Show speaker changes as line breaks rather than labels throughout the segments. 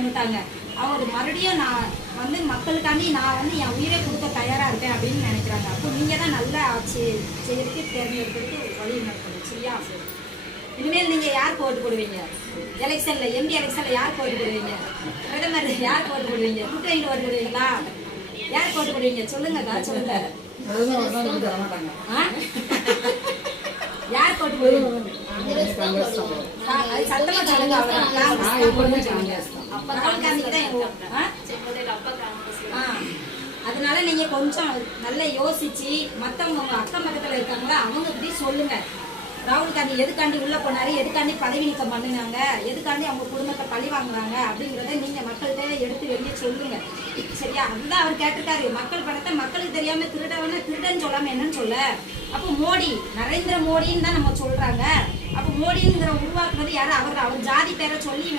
கொண்டுட்டாங்க அவர் மறுபடியும் நான் வந்து மக்களுக்காண்டி நான் வந்து என் உயிரை கொடுக்க தயாரா இருக்கேன் அப்படின்னு நினைக்கிறாங்க. அப்போ நீங்க தான் நல்ல ஆட்சி செய்யறதுக்கு தேர்ந்தெடுக்கிறதுக்கு வழி நடக்கணும் சரியா இனிமேல் நீங்க யாருக்கு ஓட்டு போடுவீங்க? எலெக்ஷன்ல எம்பி எலெக்ஷன்ல யாருக்கு ஓட்டு போடுவீங்க? பிரதமர் யாருக்கு ஓட்டு போடுவீங்க? கூட்டணிக்கு ஓட்டு போடுவீங்களா யாருக்கு ஓட்டு போடுவீங்க சொல்லுங்கக்கா சொல்லுங்க. ஆ? யாருக்கு ஓட்டு போடுவீங்க? ஆ, அதனால நீங்க கொஞ்சம் நல்லா யோசிச்சு மத்தவங்க உங்க அக்கம் பக்கத்துல இருக்காங்களா அவங்க கிட்டே சொல்லுங்க. ராகுல் காந்தி எதுக்காண்டி உள்ள போனாரு? எதுக்காண்டி பதவி நீக்கம் பண்ணுனாங்க? எதுக்காண்டி அவங்க குடும்பத்தை பழி வாங்குறாங்க? அப்படிங்கறத நீங்க மக்கள்கிட்ட எடுத்து வெளியே சொல்லுங்க. சரியா? அதுதான் அவர் கேட்டிருக்காரு. மக்கள் பணத்தை மக்களுக்கு தெரியாம திருடவன திருடன் சொல்லாம என்னன்னு சொல்ல. அப்போ மோடி நரேந்திர மோடின்னு தான் நம்ம சொல்றாங்க. அப்போ மோடிங்கிற உருவாக்குறது யாரும் அவர் அவர் ஜாதி பேரை சொல்லி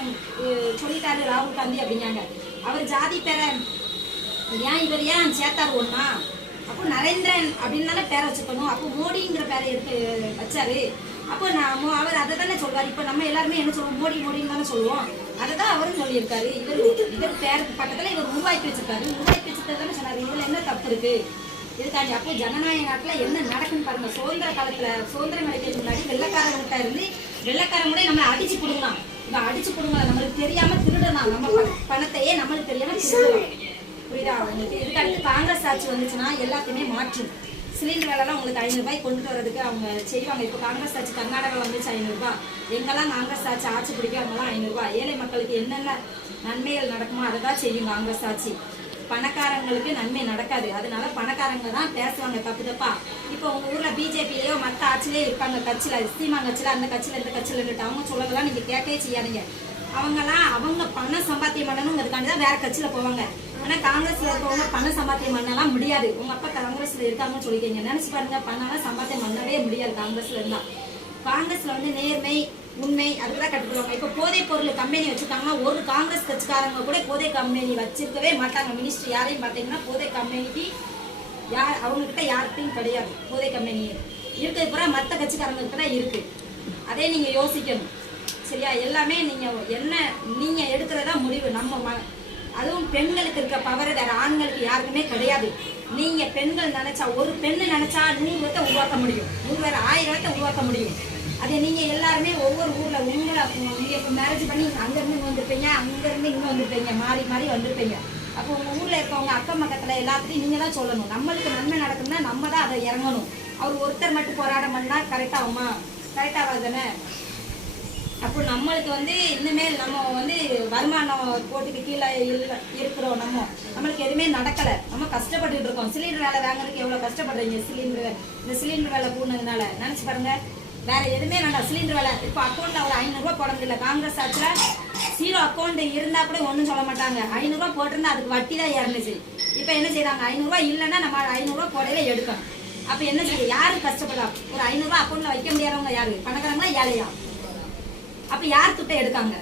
சொல்லிட்டாரு ராகுல் காந்தி அப்படின்னாங்க. அவர் ஜாதி பேரை ஏன் இவர் ஏன் சேர்த்தாரு ஒன்னா அப்போ நரேந்திரன் அப்படின்னு தானே பேரை வச்சுக்கணும். அப்போ மோடிங்கிற பேரை எடுத்து வச்சாரு. அப்போ நான் அவர் அதை தானே சொல்வார். இப்போ நம்ம எல்லாருமே என்ன சொல்லுவோம்? மோடி மோடின்னு தானே சொல்லுவோம். அதை தான் அவரும் சொல்லியிருக்காரு. இவர் இவர் பேருக்கு பக்கத்தில் இவர் உருவாக்கி வச்சிருக்காரு. உருவாக்கி வச்சிருக்கிறது தானே சொன்னார். இதுல என்ன தப்பு இருக்குது இதுக்காண்டி அப்போ ஜனநாயக நாட்டுல என்ன நடக்குன்னு பாருங்க. சுதந்திர காலத்துல சுதந்திரம் கிடைக்கிறதுக்கு முன்னாடி வெள்ளக்காரங்கிட்ட இருந்து வெள்ளக்காரங்களே நம்மளை அடிச்சு பிடுங்கலாம். இப்போ அடிச்சு பிடுங்கலாம் நம்மளுக்கு தெரியாம திருடலாம். நம்ம பணத்தையே நம்மளுக்கு தெரியாம திருடலாம். புரியுதா? உங்களுக்கு இதுக்காண்டி காங்கிரஸ் ஆட்சி வந்துச்சுன்னா எல்லாத்தையுமே மாற்றும். சிலிண்டர் வேலைலாம் உங்களுக்கு ஐநூறுபாய் கொண்டு வரதுக்கு அவங்க செய்வாங்க. இப்போ காங்கிரஸ் ஆட்சி கர்நாடகாவில் வந்துச்சு ஐநூறுரூபா எங்கெல்லாம் காங்கிரஸ் ஆட்சி ஆட்சி பிடிக்கும் அவங்களாம் ஐநூறுரூபா ஏழை மக்களுக்கு என்னென்ன நன்மைகள் நடக்குமோ அதை தான் செய்யும் காங்கிரஸ் ஆட்சி. பணக்காரங்களுக்கு நன்மை நடக்காது. அதனால பணக்காரங்க தான் பேசுவாங்க தப்பு தப்பா. இப்போ உங்க ஊர்ல பிஜேபிலயோ மத்த ஆட்சிலேயே இருப்பாங்க கட்சியில சீமா கட்சியில அந்த கட்சியில இந்த கட்சியில இருந்துட்டு அவங்க சொல்லலாம் நீங்க கேட்கவே செய்யாதீங்க. அவங்கெல்லாம் அவங்க பணம் சம்பாத்தியம் பண்ணணுங்கிறதுக்காண்டி தான் வேற கட்சியில போவாங்க. ஆனா காங்கிரஸ்ல இருக்கவங்க பணம் சம்பாத்தியம் பண்ணலாம் முடியாது. உங்க அப்பா காங்கிரஸ்ல இருக்காங்கன்னு சொல்லிக்கீங்க நினைச்சு பாருங்க பணம் சம்பாத்தியம் பண்ணவே முடியாது காங்கிரஸ்ல இருந்தா. காங்கிரஸ்ல வந்து நேர்மை உண்மை அதுதான் கட்டுப்படுவாங்க இப்போ போதைப் பொருள் கம்பெனி வச்சுருக்காங்கன்னா ஒரு காங்கிரஸ் கட்சிக்காரங்க கூட போதை கம்பெனி வச்சிருக்கவே மாட்டாங்க. மினிஸ்டர் யாரையும் பார்த்தீங்கன்னா போதை கம்பெனிக்கு யார் அவங்கக்கிட்ட யார்கிட்டையும் கிடையாது. போதை கம்பெனி இருக்கிறது பூரா மற்ற கட்சிக்காரங்க தான் இருக்குது அதே நீங்கள் யோசிக்கணும். சரியா? எல்லாமே நீங்கள் என்ன நீங்கள் எடுக்கிறதா முடிவு. நம்ம ம- அதுவும் பெண்களுக்கு இருக்க பவர் வேறு ஆண்களுக்கு யாருக்குமே கிடையாது. நீங்கள் பெண்கள் நினச்சா ஒரு பெண்ணு நினச்சா நூறு பேர்த்த உருவாக்க முடியும். நூறு வேறு ஆயிரம் உருவாக்க முடியும். அதே நீங்கள் எல்லாருமே ஒவ்வொரு ஊரில் உங்களை இப்போ மேரேஜ் பண்ணி அங்கேருந்து இங்கே வந்திருப்பீங்க அங்கேருந்து இங்கே வந்திருப்பீங்க மாறி மாறி வந்திருப்பீங்க. அப்போ உங்கள் ஊரில் இருக்கவங்க அக்கம் பக்கத்தில் எல்லாத்தையும் நீங்கள் தான் சொல்லணும். நம்மளுக்கு நன்மை நடக்கும்னா நம்ம தான் அதை இறங்கணும். அவர் ஒருத்தர் மட்டும் போராட்டம் பண்ணால் கரெக்டாக ஆகுமா? கரெக்டாக ஆகாது தானே? அப்போ நம்மளுக்கு வந்து இனிமேல் நம்ம வந்து வருமானம் போட்டுக்கு கீழே இல்லை இருக்கிறோம் நம்ம. நம்மளுக்கு எதுவுமே நடக்கலை. நம்ம கஷ்டப்பட்டுட்டு இருக்கோம். சிலிண்டர் வேலை வாங்குறதுக்கு எவ்வளோ கஷ்டப்படுறீங்க? சிலிண்டர் இந்த சிலிண்டர் வேலை கூடுனதுனால நினச்சி பாருங்கள் வேற எதுவுமே வேண்டாம். சிலிண்டர் வேலை. இப்போ அக்கௌண்ட்ல ஒரு ஐநூறுரூவா ரூபாய் போட முடியல காங்கிரஸ் ஆட்சியில் ஜீரோ அக்கௌண்ட் இருந்தால் கூட ஒன்றும் சொல்ல மாட்டாங்க. ஐநூறுரூவா போட்டிருந்தா அதுக்கு வட்டி தான் இறந்துச்சு இப்போ என்ன செய்கிறாங்க ஐநூறுரூவா இல்லைன்னா நம்ம ஐநூறுரூவா போடவே போடையில எடுக்கணும். அப்போ என்ன செய்ய? யாரு கஷ்டப்படுறா? ஒரு ஐநூறுரூவா அக்கௌண்ட்டில் அக்கௌண்ட்ல வைக்க முடியாதவங்க யாரு? பணக்காரங்களா? ஏழையா? அப்போ யார் துட்டை எடுக்காங்க?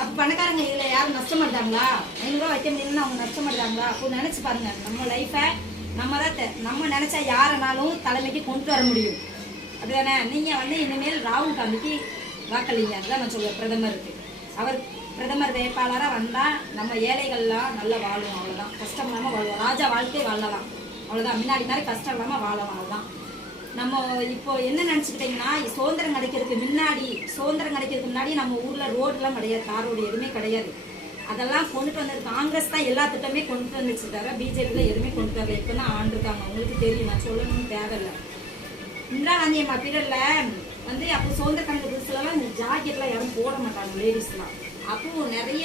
அப்போ பணக்காரங்க இதில் யாரும் நஷ்டமாட்டாங்களா ஐநூறுரூவா வைக்க முடியலன்னு அவங்க நஷ்டமாட்டாங்களா அப்போ நினச்சி பாருங்க. நம்ம லைஃப்பை நம்ம தான் நம்ம நினச்சா யாரனாலும் தலைமைக்கு கொண்டு வர முடியும். அப்படிதானே? நீங்கள் வந்து இனிமேல் ராகுல் காந்திக்கு வாக்களிங்க. அதுதான் நான் சொல்லுவேன். பிரதமருக்கு அவர் பிரதமர் வேட்பாளராக வந்தால் நம்ம ஏழைகள்லாம் நல்லா வாழும். அவ்வளோதான் கஷ்டம் இல்லாமல் வாழ்வோம். ராஜா வாழ்க்கை வாழலாம் அவ்வளோதான் முன்னாடி மாதிரி கஷ்டம் இல்லாமல் வாழலாம் அவ்வளோதான் நம்ம இப்போ என்ன நினச்சிக்கிட்டிங்கன்னா சுதந்திரம் கிடைக்கிறதுக்கு முன்னாடி சுதந்திரம் கிடைக்கிறதுக்கு முன்னாடி நம்ம ஊரில் ரோடுலாம் கிடையாது. தார் ரோடு எதுவுமே கிடையாது. அதெல்லாம் கொண்டுட்டு வந்தது காங்கிரஸ் தான். எல்லா திட்டமே கொண்டுட்டு வந்துச்சு தவிர பிஜேபியில் எதுவுமே கொண்டு வரல. இப்போ தான் ஆண்டிருக்காங்க உங்களுக்கு தெரியும்? நான் சொல்லணும்னு தேவையில்லை. இந்திரா காந்தி அம்மா பீரியட்ல வந்து அப்போ சுதந்திர கணக்கு புதுசுலலாம் இந்த ஜாக்கெட்லாம் யாரும் போட மாட்டாங்க லேடிஸ்லாம் அப்போ நிறைய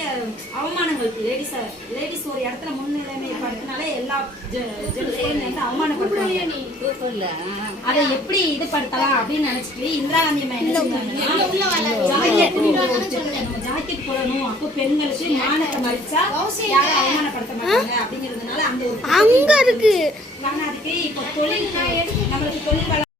அவமானங்கள் லேடிஸை லேடிஸ் ஒரு இடத்துல முன்னிலைமைப்படுத்தினாலே எல்லா ஜென்ஸையும் வந்து அதை எப்படி இது படுத்தலாம் அப்படின்னு நினைச்சிட்டு இந்திரா காந்தி ஜாக்கெட் போடணும் அப்போ பெண்களுக்கு மானத்தை மதிச்சா யாரும் அவமானப்படுத்த மாட்டாங்க அப்படிங்கிறதுனால அந்த ஒரு
அங்க இருக்கு.
ஆனா அதுக்கு இப்போ தொழில் நம்மளுக்கு தொழில்